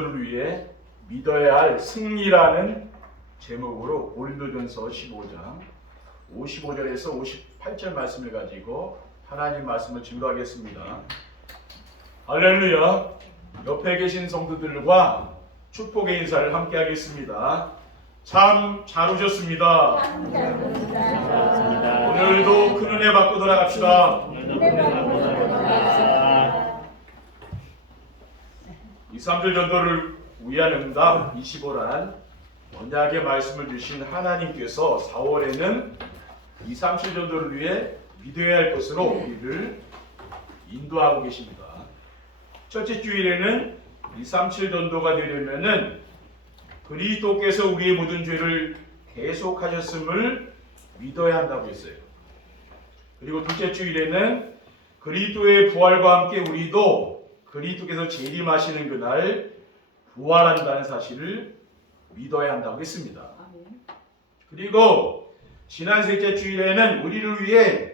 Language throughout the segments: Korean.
를 위해 믿어야 할 승리라는 제목으로 고린도전서 15장 55절에서 58절 말씀을 가지고 하나님 말씀을 증거하겠습니다. 할렐루야. 옆에 계신 성도들과 축복의 인사를 함께 하겠습니다. 참 잘 오셨습니다. 오늘도 큰 은혜 받고 돌아갑시다. 2, 3절 전도를 위한 응답 25란 언약의 말씀을 주신 하나님께서 4월에는 2, 3, 7 전도를 위해 믿어야 할 것으로 우리를 인도하고 계십니다. 첫째 주일에는 2, 3, 7 전도가 되려면은 그리스도께서 우리의 모든 죄를 대속하셨음을 믿어야 한다고 했어요. 그리고 둘째 주일에는 그리스도의 부활과 함께 우리도 그리스도께서 재림하시는 그날 부활한다는 사실을 믿어야 한다고 했습니다. 그리고 지난 셋째 주일에는 우리를 위해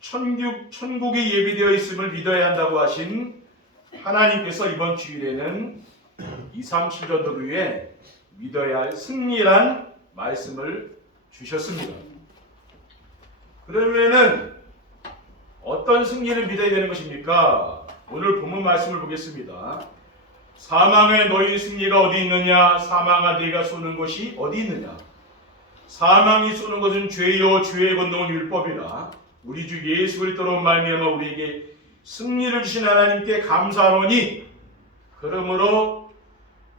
천국이 예비되어 있음을 믿어야 한다고 하신 하나님께서 이번 주일에는 2, 3, 7 전도를 위해 믿어야 할 승리란 말씀을 주셨습니다. 그러면은 어떤 승리를 믿어야 되는 것입니까? 오늘 본문 말씀을 보겠습니다. 사망의 너희 승리가 어디 있느냐? 사망아 네가 쏘는 것이 어디 있느냐? 사망이 쏘는 것은 죄요 죄의 권능은 율법이라. 우리 주 예수 그리스도로 말미암아 우리에게 승리를 주신 하나님께 감사하노니 그러므로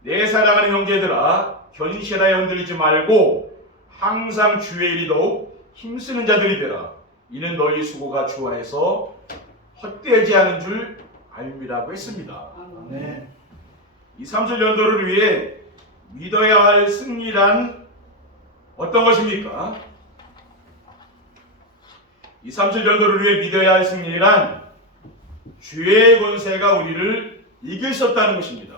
내 사랑하는 형제들아 견실하여 흔들리지 말고 항상 주의 일이 더욱 힘쓰는 자들이 되라. 이는 너희 수고가 주 안에서 헛되지 않은 줄 알미라고 했습니다. 네. 2, 3절 전도를 위해 믿어야 할 승리란 어떤 것입니까? 2, 3절 전도를 위해 믿어야 할 승리란 죄의 권세가 우리를 이길 수 없다는 것입니다.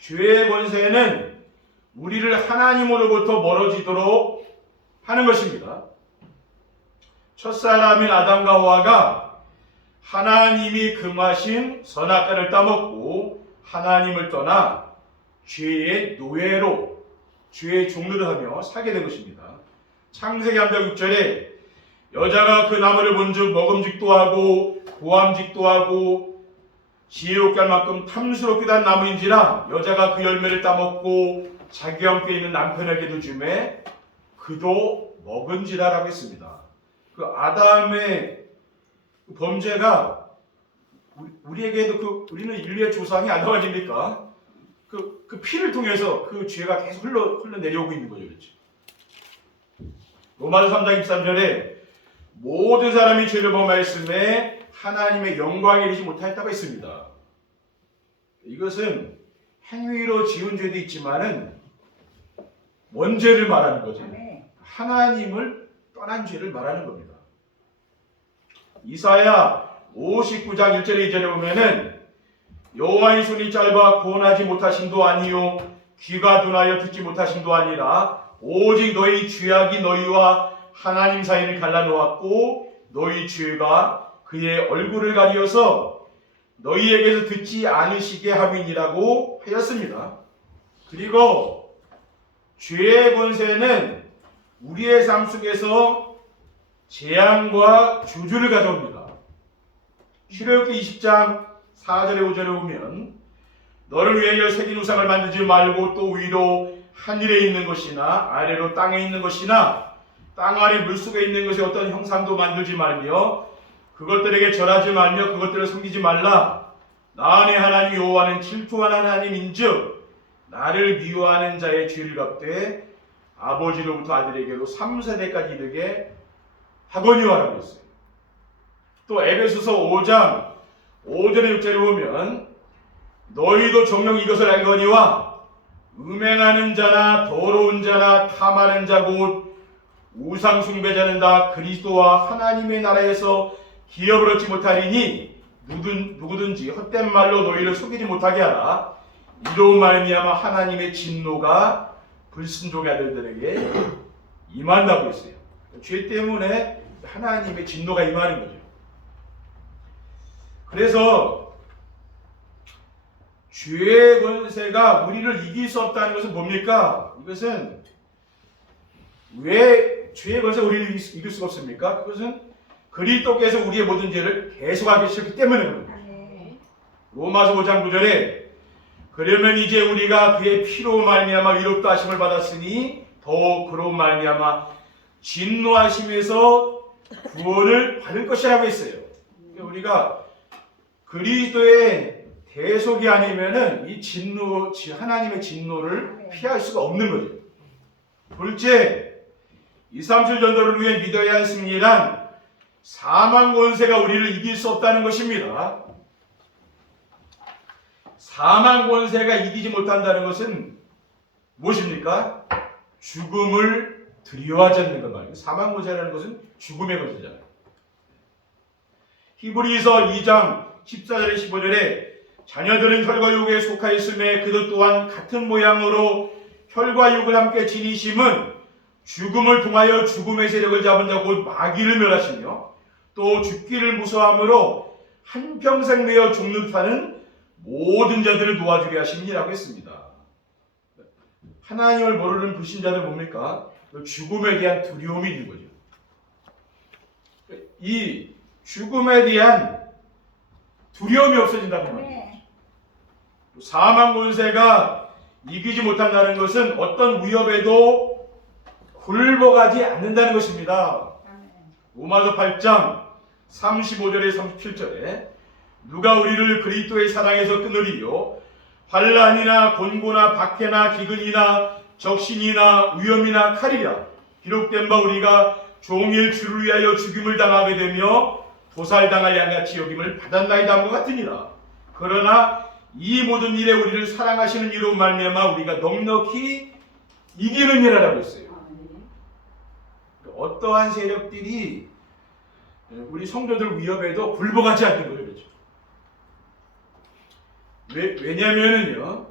죄의 권세는 우리를 하나님으로부터 멀어지도록 하는 것입니다. 첫사람인 아담과 하와가 하나님이 금하신 선악과를 따먹고 하나님을 떠나 죄의 노예로 죄의 종로를 하며 살게 된 것입니다. 창세기 3장 6절에 여자가 그 나무를 본즉 먹음직도 하고 보암직도 하고 지혜롭게 할 만큼 탐스럽기도 한 나무인지라 여자가 그 열매를 따먹고 자기와 함께 있는 남편에게도 주매 그도 먹은지라라고 했습니다. 그 아담의 범죄가 우리에게도 우리는 인류의 조상이 아담 아닙니까? 그 피를 통해서 그 죄가 계속 흘러내려오고 있는 거죠. 그렇죠? 로마서 3장 23절에 모든 사람이 죄를 범하였음에 하나님의 영광에 이르지 못하였다고 했습니다. 이것은 행위로 지은 죄도 있지만은 원죄를 말하는 거죠. 하나님을 떠난 죄를 말하는 겁니다. 이사야 59장 1절에 2절에 보면은 여호와의 손이 짧아 구원하지 못하심도 아니요 귀가 둔하여 듣지 못하심도 아니라 오직 너희 죄악이 너희와 하나님 사이를 갈라놓았고 너희 죄가 그의 얼굴을 가리어서 너희에게서 듣지 않으시게 함이니라고 하였습니다. 그리고 죄의 권세는 우리의 삶 속에서 재앙과 저주를 가져옵니다. 출애굽기 20장 4절에 5절에 보면 너를 위하여 새긴 우상을 만들지 말고 또 위로 하늘에 있는 것이나 아래로 땅에 있는 것이나 땅 아래 물속에 있는 것의 어떤 형상도 만들지 말며 그것들에게 절하지 말며 그것들을 섬기지 말라. 나 내 하나님 여호와는 질투하는 하나님인즉 나를 미워하는 자의 죄를 갚되 아버지로부터 아들에게로 3세대까지 이르게 하거니와라고 했어요. 또 에베소서 5장 5절에 6절에 보면 너희도 정녕 이것을 알거니와 음행하는 자나 더러운 자나 탐하는 자 곧 우상 숭배자는 다 그리스도와 하나님의 나라에서 기업을 얻지 못하리니 누구든지 헛된 말로 너희를 속이지 못하게 하라. 이로 말미암아 하나님의 진노가 불순종의 아들들에게 임한다고 했어요. 죄 때문에 하나님의 진노가 임하는 거죠. 그래서 죄의 권세가 우리를 이길 수 없다는 것은 뭡니까? 이것은 왜 죄의 권세가 우리를 이길 수가 없습니까? 그것은 그리스도께서 우리의 모든 죄를 대속하게 하셨기 때문에 그럽니다. 로마서 5장 9절에 그러면 이제 우리가 그의 피로 말미암아 위롭다 하심을 받았으니 더욱 그로 말미암아 진노하심에서 구원을 받을 것이라고 했어요. 우리가 그리스도의 대속이 아니면은 이 진노, 하나님의 진노를 피할 수가 없는 거죠. 둘째, 237 전도를 위해 믿어야 할 승리란 사망 권세가 우리를 이길 수 없다는 것입니다. 사망 권세가 이기지 못한다는 것은 무엇입니까? 죽음을 두려워하지 않는 것 말이에요. 사망 권세라는 것은 죽음의 권세잖아요. 히브리서 2장 14절에 15절에 자녀들은 혈과 육에 속하였음에 그들 또한 같은 모양으로 혈과 육을 함께 지니심은 죽음을 통하여 죽음의 세력을 잡은 자 곧 마귀를 멸하시며 또 죽기를 무서함으로 한평생 내어 죽는 듯하는 모든 자들을 도와주게 하심이라고 했습니다. 하나님을 모르는 불신자들 뭡니까? 죽음에 대한 두려움이 있는 거죠. 이 죽음에 대한 두려움이 없어진다는 말이에요. 사망 권세가 이기지 못한다는 것은 어떤 위협에도 굴복하지 않는다는 것입니다. 로마서 8장 35절에 37절에 누가 우리를 그리스도의 사랑에서 끊으리요? 환난이나 곤고나 박해나 기근이나 적신이나 위험이나 칼이라 기록된 바 우리가 종일 주를 위하여 죽임을 당하게 되며 도살당할 양같이 여김을 받았나이다 함과 같으니라. 그러나 이 모든 일에 우리를 사랑하시는 이로 말미암아 우리가 넉넉히 이기는 이라고 했어요. 어떠한 세력들이 우리 성도들 위협에도 굴복하지 않는 거예요. 그렇죠? 왜냐면은요,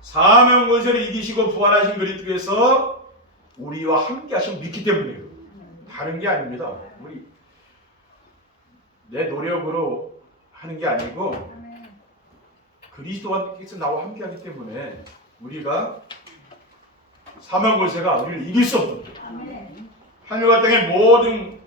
사망 권세를 이기시고 부활하신 그리스도께서 우리와 함께 하시면 믿기 때문이에요. 다른 게 아닙니다. 우리 내 노력으로 하는 게 아니고 그리스도께서 나와 함께 하기 때문에 우리가 사망 권세가 우리를 이길 수 없는 거예요. 하늘과 땅의 모든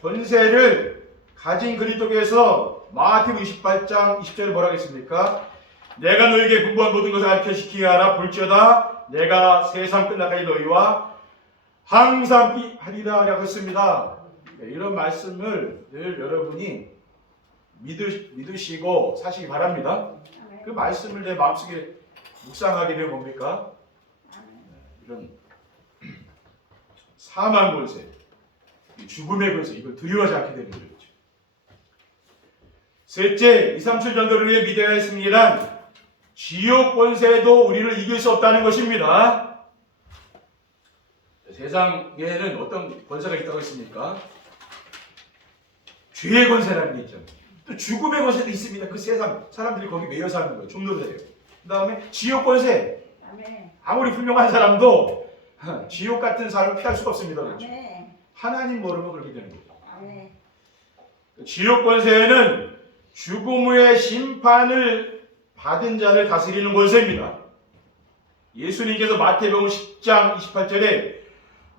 권세를 가진 그리스도께서 마태복음 28장 20절에 뭐라고 했습니까? 내가 너에게 분부한 모든 것을 가르쳐시키게 하라. 볼지어다 내가 세상 끝나까지 너희와 항상 하리라 라고 했습니다. 이런 말씀을 늘 여러분이 믿으시고 사시기 바랍니다. 그 말씀을 내 마음속에 묵상하게 되면 뭡니까? 이런 사망 권세, 죽음의 권세, 이걸 두려워하지 않게 되는 거죠. 셋째, 237 전도를 위해 믿어야 할 승리란 지옥 권세도 우리를 이길 수 없다는 것입니다. 세상에는 어떤 권세가 있다고 했습니까? 죄의 권세라는 게 있죠. 또 죽음의 권세도 있습니다. 그 세상 사람들이 거기 매여 사는 거예요. 종노래예요. 그 다음에 지옥 권세. 아무리 훌륭한 사람도 지옥 같은 삶을 피할 수가 없습니다. 그렇죠? 하나님 모르면 그렇게 되는 거죠. 지옥 권세는 죽음 후에 심판을 받은 자를 다스리는 권세입니다. 예수님께서 마태복음 10장 28절에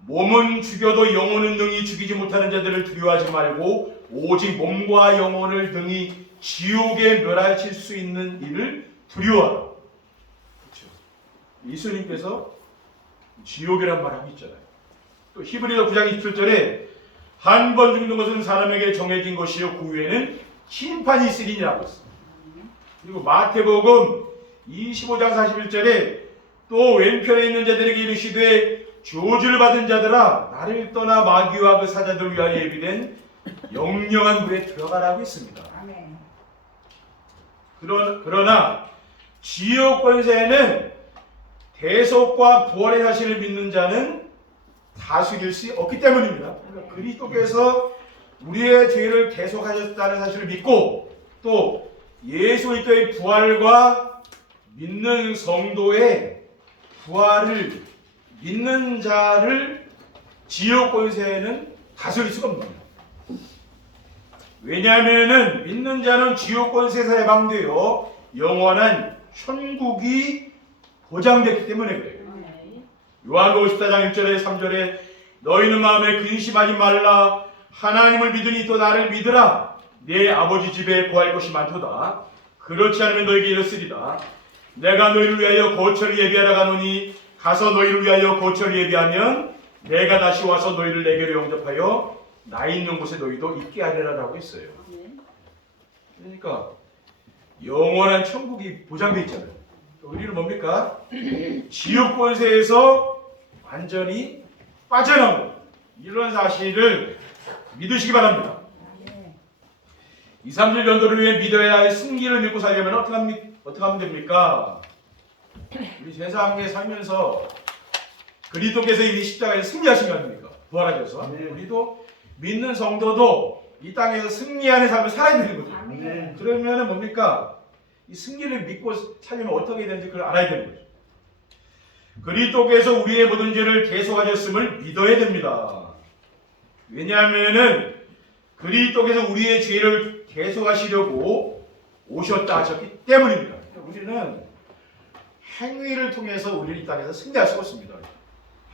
몸은 죽여도 영혼은 능히 죽이지 못하는 자들을 두려워하지 말고 오직 몸과 영혼을 등이 지옥에 멸하실 수 있는 일을 두려워하라. 그렇죠? 예수님께서 지옥이란 말 하고 있잖아요. 또 히브리서 9장 27절에 한 번 죽는 것은 사람에게 정해진 것이요 그 후에는 심판이 있으리니라고 했습니다. 그리고 마태복음 25장 41절에 또 왼편에 있는 자들에게 이르시되 저주를 받은 자들아 나를 떠나 마귀와 그 사자들을 위하여 예비된 영영한 물에 들어가라고 했습니다. 그러나 지옥 권세는 대속과 부활의 사실을 믿는 자는 다스릴 수 없기 때문입니다. 그러니까 그리스도께서 우리의 죄를 대속하셨다는 사실을 믿고 또 예수 그리스도의 부활과 믿는 성도의 부활을 믿는 자를 지옥 권세는 다스릴 수가 없는 겁니다. 왜냐하면 믿는 자는 지옥 권세에서 해방되어 영원한 천국이 보장됐기 때문에 그래요. 요한복음 14장 1절에 3절에 너희는 마음에 근심하지 말라. 하나님을 믿으니 또 나를 믿으라. 내 아버지 집에 거할 곳이 많도다. 그렇지 않으면 너희에게 이르시리다. 내가 너희를 위하여 거처를 예비하러 가노니 가서 너희를 위하여 거처를 예비하면 내가 다시 와서 너희를 내게로 영접하여 나 있는 곳에 너희도 있게 하리라라고 했어요. 그러니까 영원한 천국이 보장되어 있잖아요. 우리는 뭡니까? 지옥 권세에서 완전히 빠져나온 이런 사실을 믿으시기 바랍니다. 2, 3일 전도를 위해 믿어야 할 승리를 믿고 살려면 어떻게 하면 됩니까? 우리 세상에 살면서 그리스도께서 이미 십자가에서 승리하신 거 아닙니까? 부활하셔서. 우리도 믿는 성도도 이 땅에서 승리하는 삶을 살아야 되는 거죠. 그러면은 뭡니까? 이 승리를 믿고 살려면 어떻게 되는지 그걸 알아야 되는 거죠. 그리스도께서 우리의 모든 죄를 계속하셨음을 믿어야 됩니다. 왜냐하면은 그리스도께서 우리의 죄를 계속하시려고 오셨다 하셨기 때문입니다. 우리는 행위를 통해서 우리는 이 땅에서 승리할 수가 없습니다.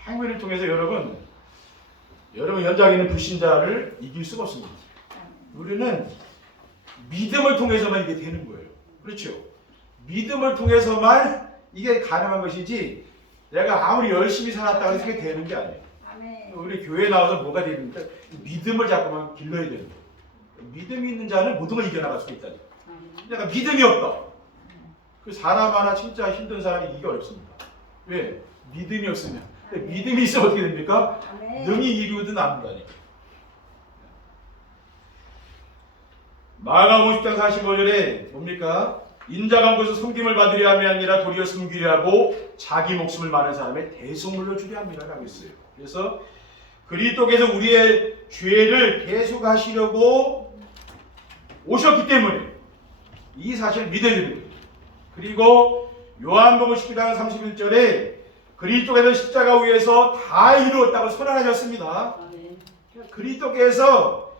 행위를 통해서 여러분 현장에 있는 불신자를 이길 수가 없습니다. 우리는 믿음을 통해서만 이게 되는 거예요. 그렇죠? 믿음을 통해서만 이게 가능한 것이지 내가 아무리 열심히 살았다고 해서 이게 되는 게 아니에요. 우리 교회에 나와서 뭐가 되는데 믿음을 자꾸만 길러야 되는 거예요. 믿음이 있는 자는 모든 걸 이겨나갈 수 있다니. 내가 믿음이 없다. 그 사람 하나 진짜 힘든 사람이 이기기 어렵습니다. 왜? 믿음이 없으면. 믿음이 있으면 어떻게 됩니까? 능히 이루든 압니다니까. 마가복음 10장 45절에 뭡니까? 인자가 것을 섬김을 받으려 함이 아니라 도리어 섬기려 하고 자기 목숨을 많은 사람의 대속물로 주려 함이라고 했어요. 그래서 그리스도께서 우리의 죄를 계속하시려고 오셨기 때문에 이 사실을 믿어야 됩니다. 그리고 요한복음 19장 31절에 그리스도께서 십자가 위에서 다 이루었다고 선언하셨습니다. 그리스도께서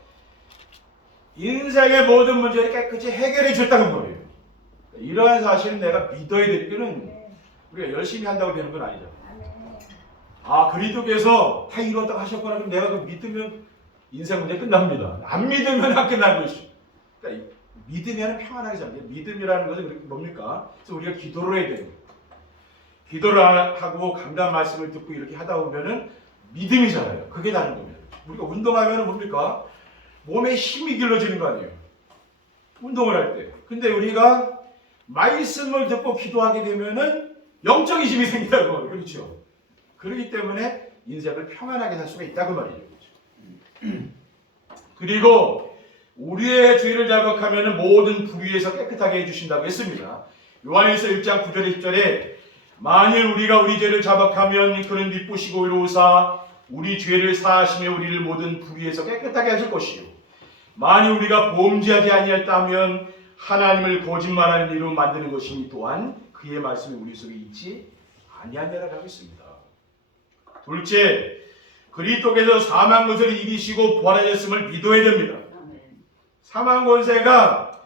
인생의 모든 문제를 깨끗이 해결해 줬다는 거예요. 이러한 사실은 내가 믿어야 될 때는 우리가 열심히 한다고 되는 건 아니죠. 아, 그리스도께서 다 이루었다고 하셨구나. 그럼 내가 그 믿으면 인생 문제 끝납니다. 안 믿으면 안 끝나는 것이죠. 그러니까 믿으면 평안하게 삽니다. 믿음이라는 것은 뭡니까? 그래서 우리가 기도를 해야 돼요. 기도를 하고 강단 말씀을 듣고 이렇게 하다 보면은 믿음이잖아요. 그게 다른 겁니다. 우리가 운동하면은 뭡니까? 몸에 힘이 길러지는 거 아니에요. 운동을 할 때. 근데 우리가 말씀을 듣고 기도하게 되면은 영적인 힘이 생긴다는 거예요. 그렇죠? 그렇기 때문에 인생을 평안하게 살 수가 있다고 말이죠. 그리고 우리의 죄를 자각하면 모든 불의에서 깨끗하게 해주신다고 했습니다. 요한일서 1장 9절에 10절에 만일 우리가 우리 죄를 자각하면 그는 미쁘시고 의로우사 우리 죄를 사하시며 우리를 모든 불의에서 깨끗하게 하실 것이요 만일 우리가 범죄하지 아니했다면 하나님을 거짓말하는 이로 만드는 것이니 또한 그의 말씀이 우리 속에 있지 아니하니라고 했습니다. 둘째, 그리스도께서 사망 권세를 이기시고 부활하셨음을 믿어야 됩니다. 사망 권세가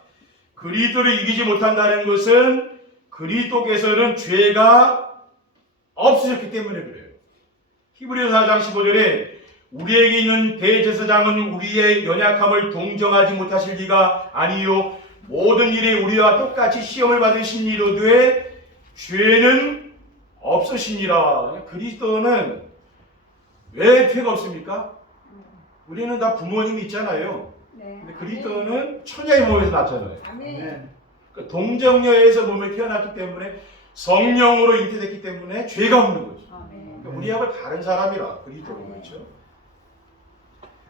그리스도를 이기지 못한다는 것은 그리스도께서는 죄가 없으셨기 때문에 그래요. 히브리서 4장 15절에 우리에게 있는 대제사장은 우리의 연약함을 동정하지 못하실 리가 아니요 모든 일에 우리와 똑같이 시험을 받으신 이로되 죄는 없으시니라. 그리스도는 왜 죄가 없습니까? 우리는 다 부모님이 있잖아요. 근데 그리스도는 처녀의 몸에서 났잖아요. 그러니까 동정녀에서 몸에 태어났기 때문에 성령으로 잉태됐기 때문에 죄가 없는 거죠. 그러니까 우리하고 다른 사람이라 그리스도는 그렇죠.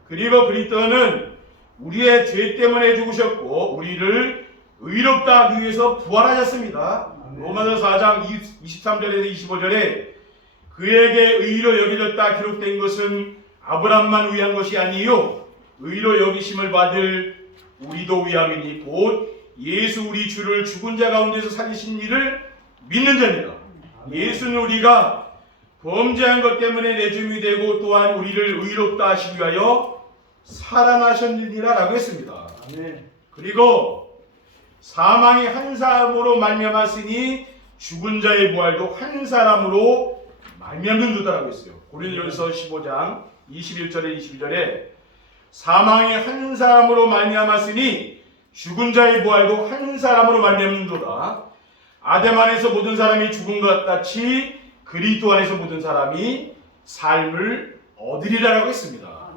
그리고 그리스도는 우리의 죄 때문에 죽으셨고 우리를 의롭다 하기 위해서 부활하셨습니다. 로마서 4장 23절에서 25절에 그에게 의로 여겨졌다 기록된 것은 아브람만 위한 것이 아니요 의로 여기심을 받을 우리도 위함이니 곧 예수 우리 주를 죽은 자 가운데서 살리신 이를 믿는 자니라. 예수는 우리가 범죄한 것 때문에 내줌이 되고 또한 우리를 의롭다 하시기 위하여 살아나셨느니라 라고 했습니다. 그리고 사망이 한 사람으로 말미암았으니 죽은 자의 부활도 한 사람으로 말미암는도다라고 했어요. 고린도전서 15장 21절에 22절에 사망이 한 사람으로 말미암았으니 죽은 자의 부활도 한 사람으로 말미암는도다. 아담 안에서 모든 사람이 죽은 것 같이 그리스도 안에서 모든 사람이 삶을 얻으리라고 했습니다.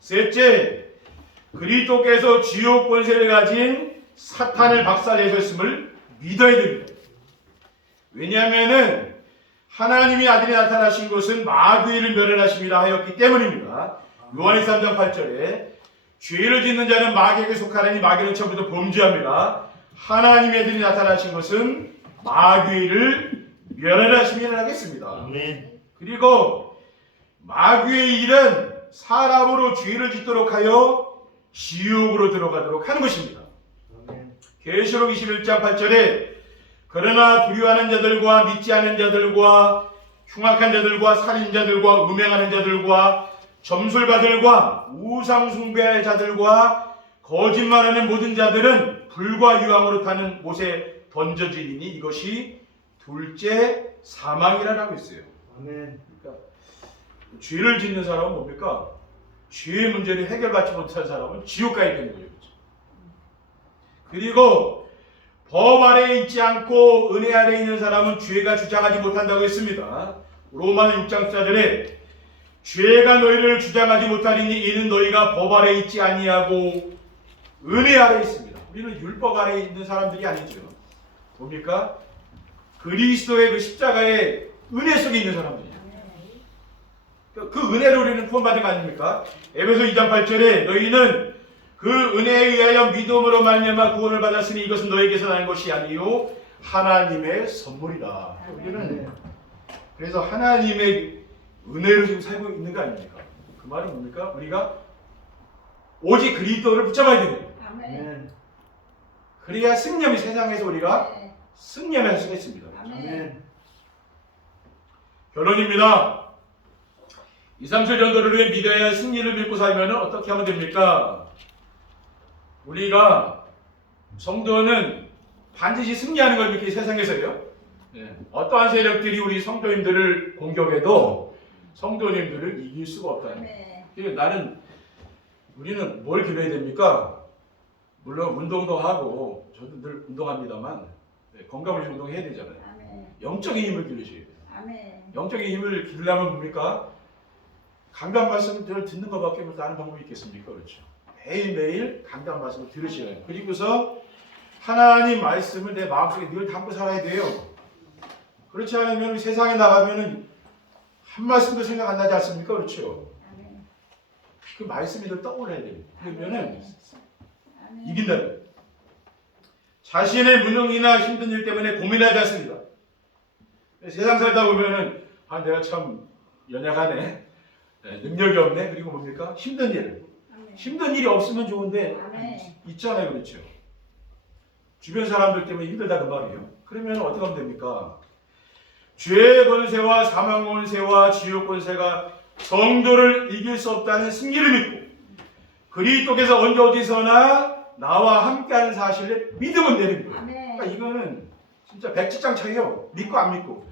셋째, 그리스도께서 지옥 권세를 가진 사탄을 박살내셨음을 믿어야 됩니다. 왜냐하면은 하나님의 아들이 나타나신 것은 마귀를 멸하심이라 하였기 때문입니다. 요한일서 3장 8절에 죄를 짓는 자는 마귀에게 속하나니 마귀는 처음부터 범죄합니다. 하나님의 아들이 나타나신 것은 마귀를 멸하심이라 하겠습니다. 그리고 마귀의 일은 사람으로 죄를 짓도록 하여 지옥으로 들어가도록 하는 것입니다. 계시록 21장 8절에 그러나 두려워하는 자들과 믿지 않는 자들과 흉악한 자들과 살인자들과 음행하는 자들과 점술가들과 우상 숭배할 자들과 거짓말하는 모든 자들은 불과 유황으로 타는 못에 던져지리니 이것이 둘째 사망이라고 했어요. 그러니까 죄를 짓는 사람은 뭡니까? 죄의 문제를 해결받지 못한 사람은 지옥 가야 되는 거죠. 그리고 법 아래에 있지 않고 은혜 아래에 있는 사람은 죄가 주장하지 못한다고 했습니다. 로마서 6장 4절에 죄가 너희를 주장하지 못하리니 이는 너희가 법 아래에 있지 아니하고 은혜 아래에 있습니다. 우리는 율법 아래에 있는 사람들이 아니죠. 뭡니까? 그리스도의 그 십자가의 은혜 속에 있는 사람들이죠. 그 은혜를 우리는 구원받은 거 아닙니까? 에베소 2장 8절에 너희는 그 은혜에 의하여 믿음으로 말미암아 구원을 받았으니 이것은 너에게서 난 것이 아니요 하나님의 선물이다. 우리는 그래서 하나님의 은혜로 지금 살고 있는 거 아닙니까? 그 말은 뭡니까? 우리가 오직 그리스도를 붙잡아야 됩니다. 그래야 승리함이 세상에서 우리가 승리할 수가 있습니다. 결론입니다. 2, 3, 7 전도를 위해 믿어야 승리를 믿고 살면 어떻게 하면 됩니까? 우리가 성도는 반드시 승리하는 걸 믿기 세상에서요. 어떠한 세력들이 우리 성도님들을 공격해도 성도님들을 이길 수가 없다는 거예요. 우리는 뭘 기도해야 됩니까? 물론 운동도 하고 저도 늘 운동합니다만 건강을 위해서 운동해야 되잖아요. 영적인 힘을 기르셔야 돼요. 영적인 힘을 기르려면 뭡니까? 강단 말씀을 듣는 것밖에 다른 방법이 있겠습니까? 그렇죠. 매일매일 강단 말씀을 들으셔야 해요. 그리고서 하나님 말씀을 내 마음속에 늘 담고 살아야 돼요. 그렇지 않으면 세상에 나가면은 한 말씀도 생각 안 나지 않습니까? 그렇죠. 그 말씀이 늘 떠올라야 됩니다. 그러면은 이긴다는 거예요. 자신의 무능이나 힘든 일 때문에 고민하지 않습니다. 세상 살다 보면은 내가 참 연약하네, 능력이 없네. 그리고 뭡니까? 힘든 일이 없으면 좋은데 있잖아요. 그렇죠. 주변 사람들 때문에 힘들다 그 말이에요. 그러면 어떻게 하면 됩니까? 죄의 권세와 사망 권세와 지옥 권세가 성도를 이길 수 없다는 승리를 믿고 그리스도께서 언제 어디서나 나와 함께하는 사실을 믿으면 되는 거예요. 그러니까 이거는 진짜 백지장 차이요. 믿고 안 믿고.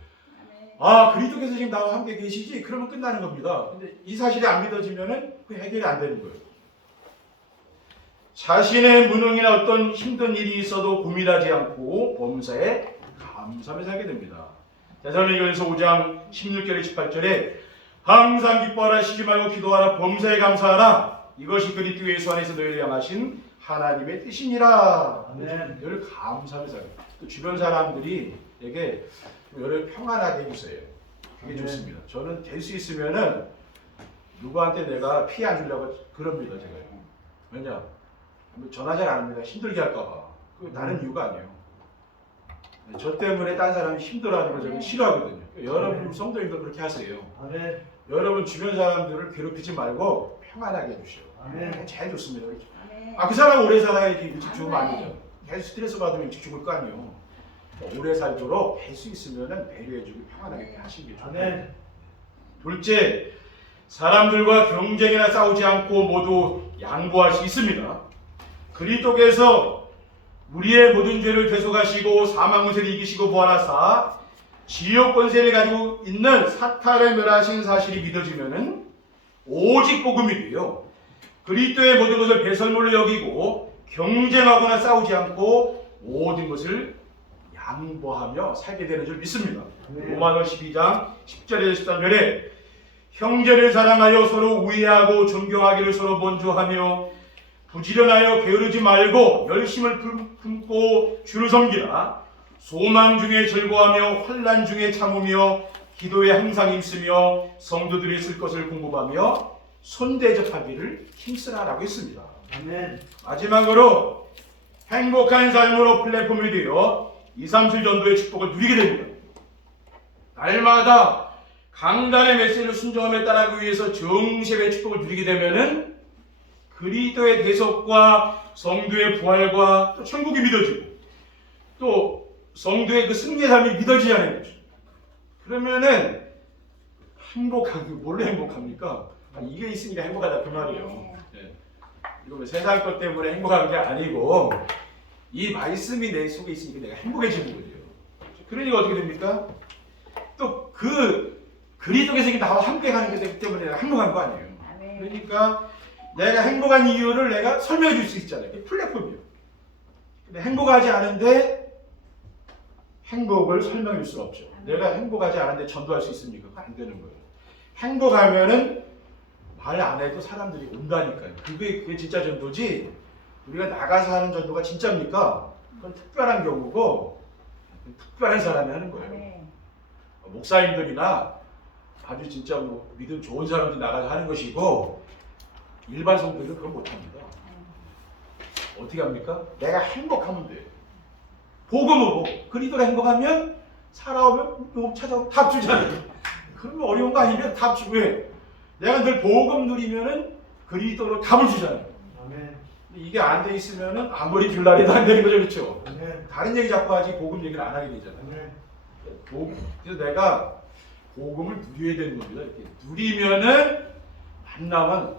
그리스도께서 지금 나와 함께 계시지? 그러면 끝나는 겁니다. 근데 이 사실이 안 믿어지면은 그 해결이 안 되는 거예요. 자신의 무능이나 어떤 힘든 일이 있어도 고민하지 않고 범사에 감사하며 살게 됩니다. 데살로니가전서 5장 16절에 18절에 항상 기뻐하라, 쉬지 말고 기도하라, 범사에 감사하라. 이것이 그리스도 예수 안에서 너희를 향하신 하나님의 뜻이니라. 늘 감사하며 살아요. 또 주변 사람들이 에게 너를 평안하게 해주세요. 그게 좋습니다. 저는 될 수 있으면은 누구한테 내가 피해 안 주려고 그럽니다. 제가. 왜냐? 전화 잘 안 합니다. 힘들게 할까봐. 그거 다른 이유가 아니에요. 저 때문에 다른 사람이 힘들어하는 걸 저는 싫어하거든요. 여러분 성도님도 그렇게 하세요. 여러분 주변 사람들을 괴롭히지 말고 평안하게 해주시오. 제일 좋습니다. 그렇죠? 그 사람 오래 살아야지 일찍 죽으면 안 되죠. 계속 스트레스 받으면 일찍 죽을 거 아니에요. 오래 살도록 할 수 있으면 배려해주고 평안하게 하시는 게 좋아요. 둘째, 사람들과 경쟁이나 싸우지 않고 모두 양보할 수 있습니다. 그리스도께서 우리의 모든 죄를 대속하시고 사망 문세를 이기시고 부활하사 지옥 권세를 가지고 있는 사탄을 멸하신 사실이 믿어지면은 오직 복음이고요. 그리스도의 모든 것을 배설물로 여기고 경쟁하거나 싸우지 않고 모든 것을 양보하며 살게 되는 줄 믿습니다. 로마서 12장 10절에서 13절에 형제를 사랑하여 서로 우애하고 존경하기를 서로 먼저 하며 부지런하여 게으르지 말고 열심을 품고 주를 섬기라. 소망 중에 즐거워하며 환난 중에 참으며 기도에 항상 힘쓰며 성도들이 쓸 것을 공급하며 손대접하기를 힘쓰라라고 했습니다. 아멘. 마지막으로 행복한 삶으로 플랫폼이 되어 237 전도의 축복을 누리게 됩니다. 날마다 강단의 메시지를 순종함에 따르기 위해서 정식의 축복을 누리게 되면은 그리스도의 대속과 성도의 부활과 또 천국이 믿어지고 또 성도의 그 승리의 삶이 믿어지지 않는 거죠. 그러면은 뭘로 행복합니까? 이게 있으니까 행복하다 그 말이에요. 네. 이거 세상 것 때문에 행복한 게 아니고 이 말씀이 내 속에 있으니까 내가 행복해지는 거예요. 그러니까 어떻게 됩니까? 또 그 그리스도께서 나와 함께 가는 것 때문에 내가 행복한 거 아니에요. 그러니까 내가 행복한 이유를 내가 설명해 줄 수 있잖아요. 이게 플랫폼이에요. 근데 행복하지 않은데 행복을 설명해 줄 수가 없죠. 내가 행복하지 않은데 전도할 수 있습니까? 안 되는 거예요. 행복하면은 말 안 해도 사람들이 온다니까요. 그게 진짜 전도지. 우리가 나가서 하는 전도가 진짜입니까? 그건 특별한 경우고 특별한 사람이 하는 거예요. 목사님들이나 아주 진짜 뭐 믿음 좋은 사람들 나가서 하는 것이고 일반 성도들은 그건 못합니다. 어떻게 합니까? 내가 행복하면 돼요. 복음으로 그리스도로 행복하면 살아오면 요 찾아오면 답 주잖아요. 그러면 어려운 거 아니면 답 주고 왜? 내가 늘 복음 누리면은 그리스도로 답을 주잖아요. 아멘. 이게 안 돼 있으면은 아무리 줄라 해도 안 되는 거죠, 그렇죠? 아멘. 다른 얘기 자꾸 하지 복음 얘기를 안 하게 되잖아요. 그래서 내가 복음을 누려야 되는 겁니다. 이렇게 누리면은 만나면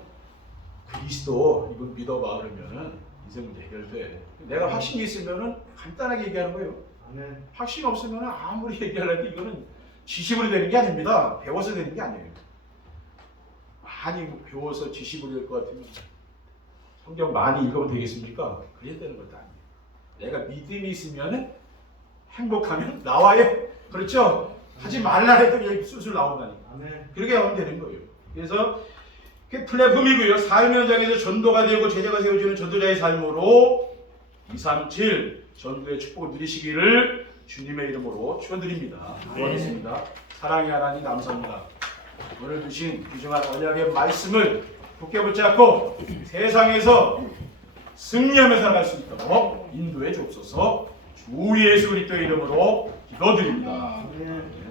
그리스도 이걸 믿어봐 그러면은 인생 문제 해결돼. 내가 확신이 있으면은 간단하게 얘기하는 거예요. 아멘. 확신 없으면은 아무리 얘기하려도 이거는 지식으로 되는 게 아닙니다. 배워서 되는 게 아니에요. 많이 배워서 지식으로 될 것 같으면 성경 많이 읽으면 되겠습니까? 그래야 되는 것도 아니에요. 내가 믿음이 있으면은 행복하면 나와요. 그렇죠? 하지 말라 해도 술술 나온다니까. 아멘. 그렇게 하면 되는 거예요. 그래서 그게 플랫폼이고요. 삶의 현장에서 전도가 되고 제자가 세워지는 전도자의 삶으로 237 전도의 축복을 누리시기를 주님의 이름으로 축원드립니다. 기도하겠습니다. 사랑의 하나님 감사합니다. 오늘 주신 귀중한 언약의 말씀을 굳게 붙잡고 세상에서 승리하며 살아갈 수 있도록 인도해 주옵소서. 주 예수 그리스도의 이름으로 기도드립니다. 아멘.